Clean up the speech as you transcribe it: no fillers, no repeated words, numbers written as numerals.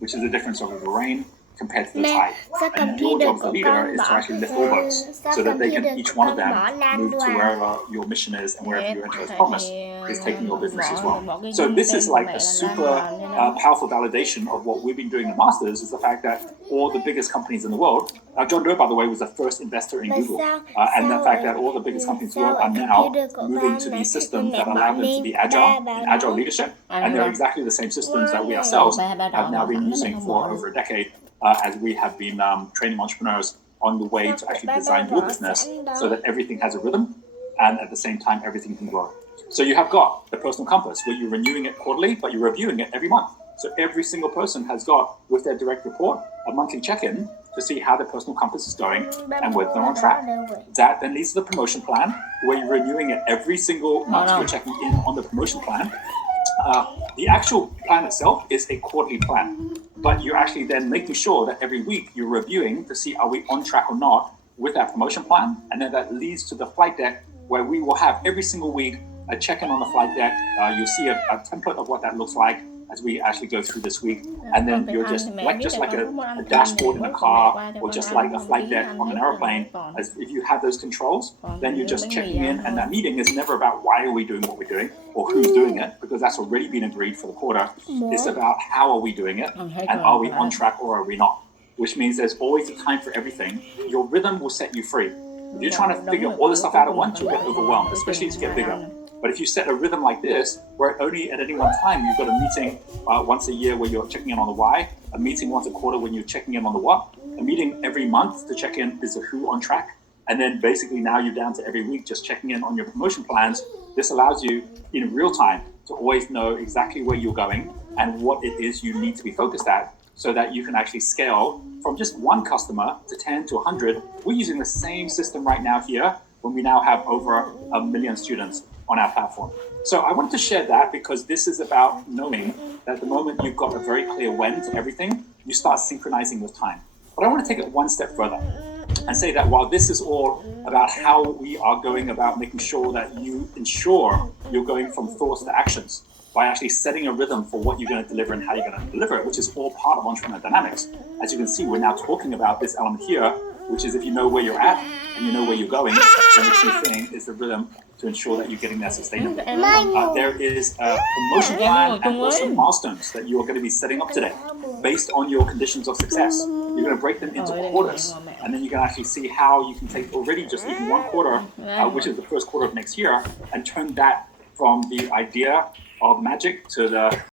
which is the difference of the rain compared to the Mẹ, tide. sao cầm And thi your được job as a của leader con is to bỏ actually lift all boats so that they can, each one of them, move to wherever your mission is and wherever your interest promise is taking your business as well. So this is like a super powerful validation of what we've been doing in Masters, is the fact that all the biggest companies in the world, John Doe, by the way, was the first investor in Google, and the fact that all the biggest companies in the world are now moving to these systems that allow them to be agile in agile leadership, and they're exactly the same systems that we ourselves have now been using for over a decade as we have been training entrepreneurs on the way to actually design your business so that everything has a rhythm and at the same time everything can grow. So you have got the personal compass where you're renewing it quarterly, but you're reviewing it every month. So every single person has got, with their direct report, a monthly check-in to see how their personal compass is going and whether they're on track. That then leads to the promotion plan, where you're renewing it every single month. You're checking in on the promotion plan. The actual plan itself is a quarterly plan, but you're actually then making sure that every week you're reviewing to see are we on track or not with that promotion plan, and then that leads to the flight deck, where we will have every single week a check-in on the flight deck. You'll see a template of what that looks like as we actually go through this week, and then you're just like a dashboard in a car, or just like a flight deck on an airplane. As if you have those controls, then you're just checking in, and that meeting is never about why are we doing what we're doing or who's doing it, because that's already been agreed for the quarter. It's about how are we doing it, and are we on track or are we not, which means there's always a time for everything. Your rhythm will set you free. If you're trying to figure all this stuff out at once, you'll get overwhelmed, especially as you get bigger. But if you set a rhythm like this, where only at any one time you've got a meeting once a year where you're checking in on the why, a meeting once a quarter when you're checking in on the what, a meeting every month to check in is the who on track, and then basically now you're down to every week just checking in on your promotion plans. This allows you in real time to always know exactly where you're going and what it is you need to be focused at, so that you can actually scale from just one customer to 10 to 100. We're using the same system right now here when we now have over 1 million students on our platform. So I wanted to share that because this is about knowing that the moment you've got a very clear when to everything, you start synchronizing with time. But I want to take it one step further and say that while this is all about how we are going about making sure that you ensure you're going from thoughts to actions, by actually setting a rhythm for what you're going to deliver and how you're going to deliver it, which is all part of entrepreneur dynamics. As you can see, we're now talking about this element here, which is if you know where you're at and you know where you're going, then the key thing is the rhythm to ensure that you're getting there sustainably. There is a promotion plan and also milestones that you are going to be setting up today based on your conditions of success. You're going to break them into quarters, and then you can actually see how you can take already just even one quarter, which is the first quarter of next year, and turn that from the idea of magic to the